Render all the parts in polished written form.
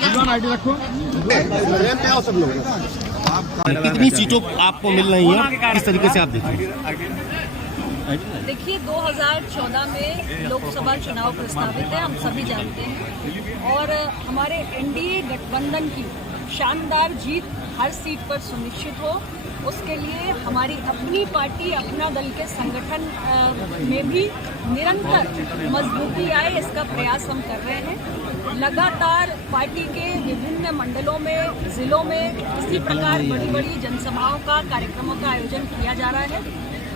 ID रखो। कितनी सीटों आपको मिल रही हैं, किस तरीके से आप देखिए? देखिए 2014 में लोकसभा चुनाव प्रस्तावित है, हम सभी जानते हैं, और हमारे एनडीए गठबंधन की शानदार जीत हर सीट पर सुनिश्चित हो, उसके लिए हमारी अपनी पार्टी, अपना दल के संगठन में भी निरंतर मजबूती आए, इसका प्रयास हम कर रहे हैं। लगातार पार्टी के विभिन्न मंडलों में, जिलों में इसी प्रकार बड़ी बड़ी जनसभाओं का, कार्यक्रमों का आयोजन किया जा रहा है।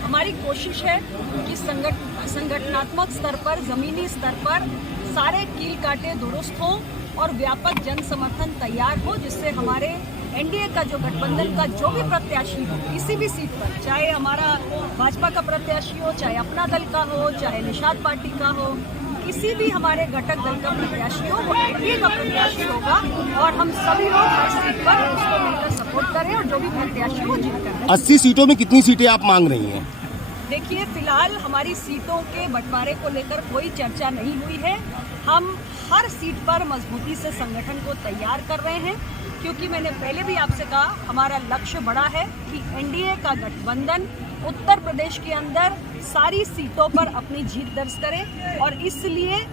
हमारी कोशिश है कि संगठनात्मक स्तर पर, जमीनी स्तर पर सारे कील कांटे दुरुस्त हों और व्यापक जन समर्थन तैयार हो, जिससे हमारे एनडीए का जो गठबंधन का जो भी प्रत्याशी हो किसी भी सीट पर, चाहे हमारा भाजपा का प्रत्याशी हो, चाहे अपना दल का हो, चाहे निषाद पार्टी का हो, किसी भी हमारे घटक दल का प्रत्याशी हो, वो एनडीए का प्रत्याशी होगा और हम सभी लोग हर सीट पर उसको मिलकर सपोर्ट करें और जो भी प्रत्याशी हो जीत करें। 80 सीटों में कितनी सीटें आप मांग रही हैं? देखिए, फिलहाल हमारी सीटों के बंटवारे को लेकर कोई चर्चा नहीं हुई है। हम हर सीट पर मजबूती से संगठन को तैयार कर रहे हैं, क्योंकि मैंने पहले भी आपसे कहा, हमारा लक्ष्य बड़ा है कि एनडीए का गठबंधन उत्तर प्रदेश के अंदर सारी सीटों पर अपनी जीत दर्ज करे, और इसलिए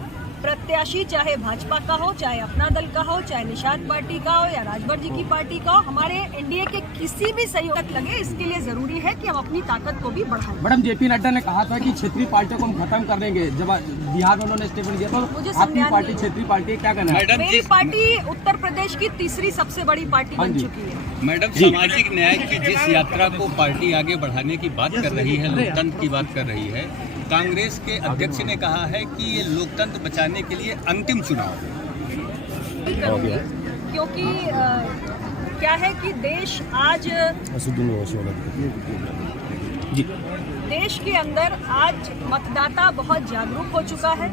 प्रत्याशी चाहे भाजपा का हो, चाहे अपना दल का हो, चाहे निषाद पार्टी का हो या राजभर जी की पार्टी का हो, हमारे एनडीए के किसी भी सहयोग लगे, इसके लिए जरूरी है कि हम अपनी ताकत को भी बढ़ाएं। मैडम, जेपी नड्डा ने कहा था कि क्षेत्रीय पार्टियों को हम खत्म कर देंगे, जब बिहार में उन्होंने स्टेटमेंट दिया, तो आपकी पार्टी क्षेत्रीय पार्टी क्या कहना है? मेरी पार्टी उत्तर प्रदेश की तीसरी सबसे बड़ी पार्टी बन चुकी है। मैडम, सामाजिक न्याय की जिस यात्रा को पार्टी आगे बढ़ाने की बात कर रही है, लोकतंत्र की बात कर रही है, कांग्रेस के अध्यक्ष ने कहा है कि ये लोकतंत्र बचाने के लिए अंतिम चुनाव है, क्योंकि क्या है कि देश आज देश के अंदर आज मतदाता बहुत जागरूक हो चुका है।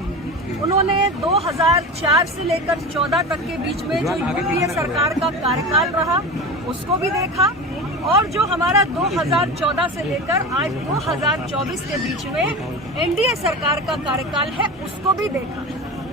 उन्होंने 2004 से लेकर 14 तक के बीच में जो यूपीए सरकार का कार्यकाल रहा उसको भी देखा, और जो हमारा 2014 से लेकर आज 2024 के बीच में एनडीए सरकार का कार्यकाल है उसको भी देखा।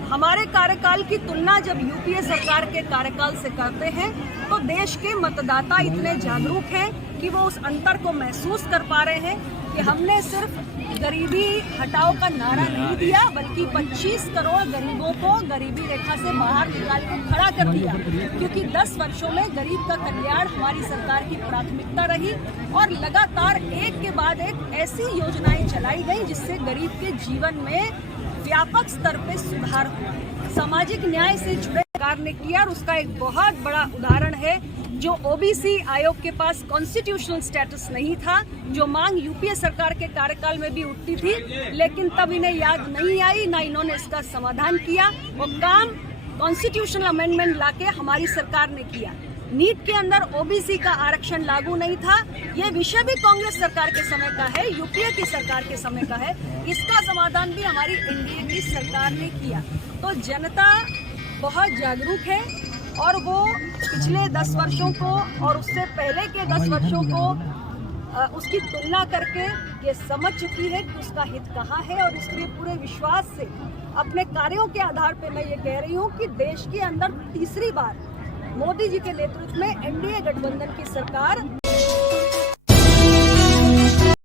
हमारे कार्यकाल की तुलना जब यूपीए सरकार के कार्यकाल से करते हैं तो देश के मतदाता इतने जागरूक हैं कि वो उस अंतर को महसूस कर पा रहे हैं कि हमने सिर्फ गरीबी हटाओ का नारा नहीं दिया, बल्कि 25 करोड़ गरीबों को गरीबी रेखा से बाहर निकाल कर खड़ा कर दिया, क्योंकि 10 वर्षों में गरीब का कल्याण हमारी सरकार की प्राथमिकता रही, और लगातार एक के बाद एक ऐसी योजनाएं चलाई गई जिससे गरीब के जीवन में व्यापक स्तर पे सुधार हुआ। सामाजिक न्याय से जुड़े सरकार ने किया, और उसका एक बहुत बड़ा उदाहरण है जो ओबीसी आयोग के पास कॉन्स्टिट्यूशनल स्टेटस नहीं था, जो मांग यूपीए सरकार के कार्यकाल में भी उठती थी, लेकिन तब इन्हें याद नहीं आई, ना इन्होंने इसका समाधान किया। वो काम कॉन्स्टिट्यूशनल अमेंडमेंट लाके हमारी सरकार ने किया। नीट के अंदर ओबीसी का आरक्षण लागू नहीं था, ये विषय भी कांग्रेस सरकार के समय का है, यूपीए की सरकार के समय का है, इसका समाधान भी हमारी एनडीए की सरकार ने किया। तो जनता बहुत जागरूक है, और वो पिछले 10 वर्षों को और उससे पहले के 10 वर्षों को उसकी तुलना करके ये समझ चुकी है कि उसका हित कहाँ है, और इसलिए पूरे विश्वास से अपने कार्यों के आधार पर मैं ये कह रही हूँ कि देश के अंदर तीसरी बार मोदी जी के नेतृत्व में एनडीए गठबंधन की सरकार